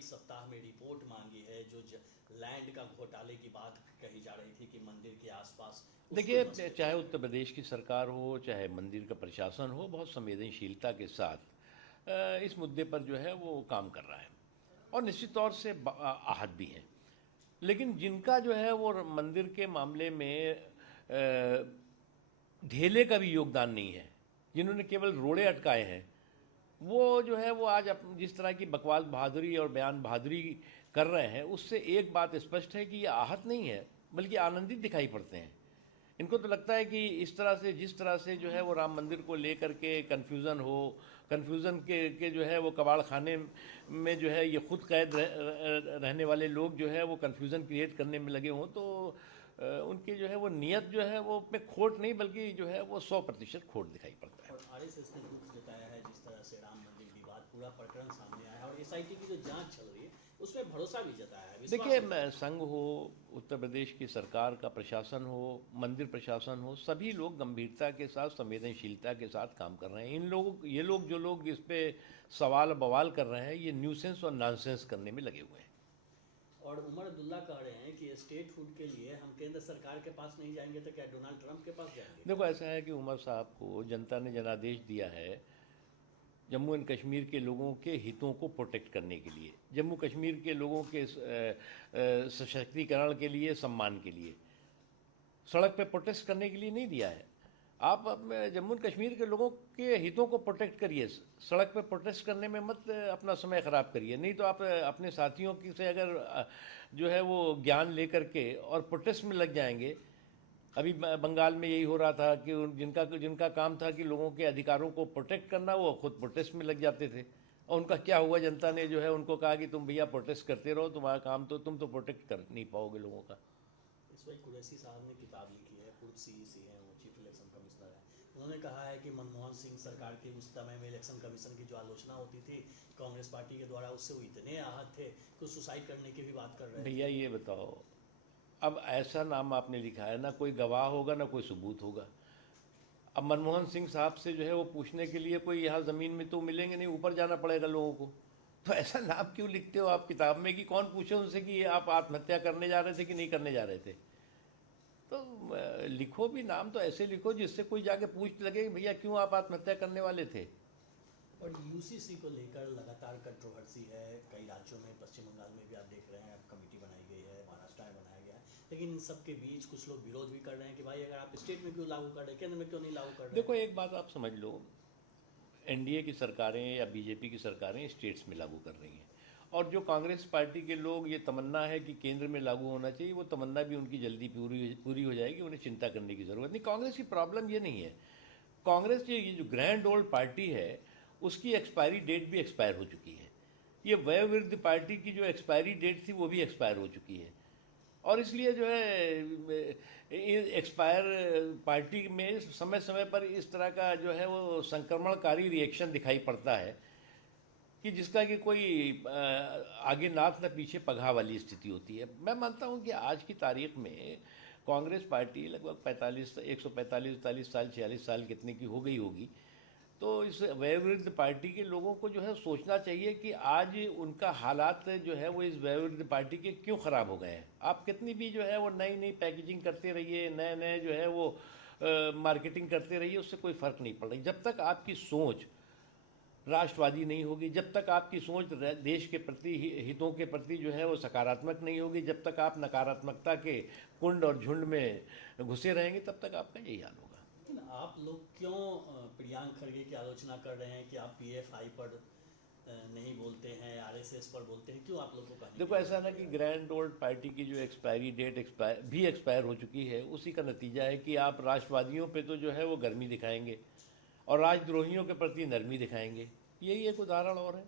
एक सप्ताह में रिपोर्ट मांगी है, जो लैंड का घोटाले की बात कही जा रही थी कि मंदिर के आसपास उस पे देखिए, मसले चाहे थे। उत्तर प्रदेश की सरकार हो, चाहे मंदिर का प्रशासन हो, बहुत संवेदनशीलता के साथ इस मुद्दे पर जो है वो काम कर रहा है और निश्चित तौर से आहत भी हैं। लेकिन जिनका जो है वो मंदिर के मामले में ढेले का भी योगदान नहीं है, जिन्होंने केवल रोड़े अटकाए हैं, वो जो है वो आज जिस तरह की बकवास बहादुरी और बयान बहादुरी कर रहे हैं, उससे एक बात स्पष्ट है कि ये आहत नहीं है, बल्कि आनंदित दिखाई पड़ते हैं। इनको तो लगता है कि इस तरह से, जिस तरह से जो है वो राम मंदिर को लेकर के कन्फ्यूज़न हो, कन्फ्यूज़न के जो है वो कबाड़ खाने में जो है ये खुद कैद रहने वाले लोग जो है वो कन्फ्यूज़न क्रिएट करने में लगे हों, तो उनकी जो है वो नियत जो है वो में खोट नहीं, बल्कि जो है वो 100% खोट दिखाई पड़ता है। और आरएसएस ने दुख जताया है जिस तरह से राम मंदिर विवाद पूरा प्रकरण सामने आया है, और एसआईटी की जो जांच चल रही है उसमें भरोसा भी जताया है, विश्वास देखिए, भी जताया है। संघ हो, उत्तर प्रदेश की सरकार का प्रशासन हो, मंदिर प्रशासन हो, सभी लोग गंभीरता के साथ, संवेदनशीलता के साथ काम कर रहे हैं। इन लोगों, ये लोग जो लोग इस पे सवाल बवाल कर रहे हैं, ये न्यूसेंस और नॉनसेंस करने में लगे हुए हैं। और उमर अब्दुल्ला कह रहे हैं कि स्टेट फूड के लिए हम केंद्र सरकार के पास नहीं जाएंगे तो क्या डोनाल्ड ट्रंप के पास जाएंगे। देखो, ऐसा है कि उमर साहब को जनता ने जनादेश दिया है जम्मू एंड कश्मीर के लोगों के हितों को प्रोटेक्ट करने के लिए, जम्मू कश्मीर के लोगों के सशक्तिकरण के लिए, सम्मान के लिए। सड़क पे प्रोटेस्ट करने के लिए नहीं दिया है। आप अपने जम्मू एंड कश्मीर के लोगों के हितों को प्रोटेक्ट करिए, सड़क पे प्रोटेस्ट करने में मत अपना समय ख़राब करिए। नहीं तो आप अपने साथियों की से अगर जो है वो ज्ञान लेकर के और प्रोटेस्ट में लग जाएंगे। अभी बंगाल में यही हो रहा था कि जिनका जिनका काम था कि लोगों के अधिकारों को प्रोटेक्ट करना, वो खुद प्रोटेस्ट में लग जाते थे। और उनका क्या हुआ, जनता ने जो है उनको कहा कि तुम भैया प्रोटेस्ट करते रहो, तुम्हारा काम तो, तुम तो प्रोटेक्ट कर नहीं पाओगे लोगों का। इस वक्त कुरैशी साहब ने किताब लिखी है, पूर्व सीईसी हैं, वो चीफ इलेक्शन कमिश्नर हैं। उन्होंने कहा है कि मनमोहन सिंह सरकार के उस समय में इलेक्शन कमीशन की जो आलोचना होती थी कांग्रेस पार्टी के द्वारा, उससे वो इतने आहत थे कि सुसाइड करने की भी बात कर रहे भैया थे। ये बताओ, अब ऐसा नाम आपने लिखा है, ना कोई गवाह होगा ना कोई सबूत होगा। अब मनमोहन सिंह साहब से जो है वो पूछने के लिए कोई यहाँ ज़मीन में तो मिलेंगे नहीं, ऊपर जाना पड़ेगा लोगों को। तो ऐसा नाम क्यों लिखते हो आप किताब में कि कौन पूछे उनसे कि आप आत्महत्या करने जा रहे थे कि नहीं करने जा रहे थे। तो लिखो भी नाम तो ऐसे लिखो जिससे कोई जाके पूछ लगे कि भैया क्यों आप आत्महत्या करने वाले थे। और यूसीसी को लेकर लगातार कंट्रोवर्सी है कई राज्यों में, पश्चिम बंगाल में भी आप देख रहे हैं, अब कमेटी बनाई गई है, महाराष्ट्र में बनाया गया है, लेकिन इन सब के बीच कुछ लोग विरोध भी कर रहे हैं कि भाई अगर आप स्टेट में क्यों लागू कर रहे हैं, केंद्र में क्यों नहीं लागू कर रहे देखो, हैं। एक बात आप समझ लो, एनडीए की सरकारें या बीजेपी की सरकारें स्टेट्स में लागू कर रही हैं, और जो कांग्रेस पार्टी के लोग ये तमन्ना है कि केंद्र में लागू होना चाहिए, वो तमन्ना भी उनकी जल्दी पूरी पूरी हो जाएगी, उन्हें चिंता करने की ज़रूरत नहीं। कांग्रेस की प्रॉब्लम ये नहीं है। कांग्रेस ये जो ग्रैंड ओल्ड पार्टी है, उसकी एक्सपायरी डेट भी एक्सपायर हो चुकी है। ये वयोवृद्ध पार्टी की जो एक्सपायरी डेट थी वो भी एक्सपायर हो चुकी है। और इसलिए जो है एक्सपायर पार्टी में समय समय पर इस तरह का जो है वो संक्रमणकारी रिएक्शन दिखाई पड़ता है कि जिसका कि कोई आगे नाक न पीछे पगहा वाली स्थिति होती है। मैं मानता हूँ कि आज की तारीख में कांग्रेस पार्टी लगभग 145 साल 46 साल कितने की हो गई होगी। तो इस वयोवृद्ध पार्टी के लोगों को जो है सोचना चाहिए कि आज उनका हालात जो है वो इस वयोवृद्ध पार्टी के क्यों ख़राब हो गए हैं। आप कितनी भी जो है वो नई नई पैकेजिंग करते रहिए, नए नए जो है वो मार्केटिंग करते रहिए, उससे कोई फ़र्क नहीं पड़ रही। जब तक आपकी सोच राष्ट्रवादी नहीं होगी, जब तक आपकी सोच देश के प्रति, हितों के प्रति जो है वो सकारात्मक नहीं होगी, जब तक आप नकारात्मकता के कुंड और झुंड में घुसे रहेंगे, तब तक आपका यही हाल होगा। लेकिन आप लोग क्यों प्रियांक खड़गे की आलोचना कर रहे हैं कि आप पीएफआई पर नहीं बोलते हैं, आरएसएस पर बोलते हैं, क्यों आप लोग को कहने की देखो, ऐसा जरूरत ना पड़ कि रहा है। ग्रैंड ओल्ड पार्टी की जो एक्सपायरी डेट एक्सपायर हो चुकी है, उसी का नतीजा है कि आप राष्ट्रवादियों पे तो जो है वो गर्मी दिखाएंगे और राजद्रोहियों के प्रति नरमी दिखाएंगे। यही एक उदाहरण और है।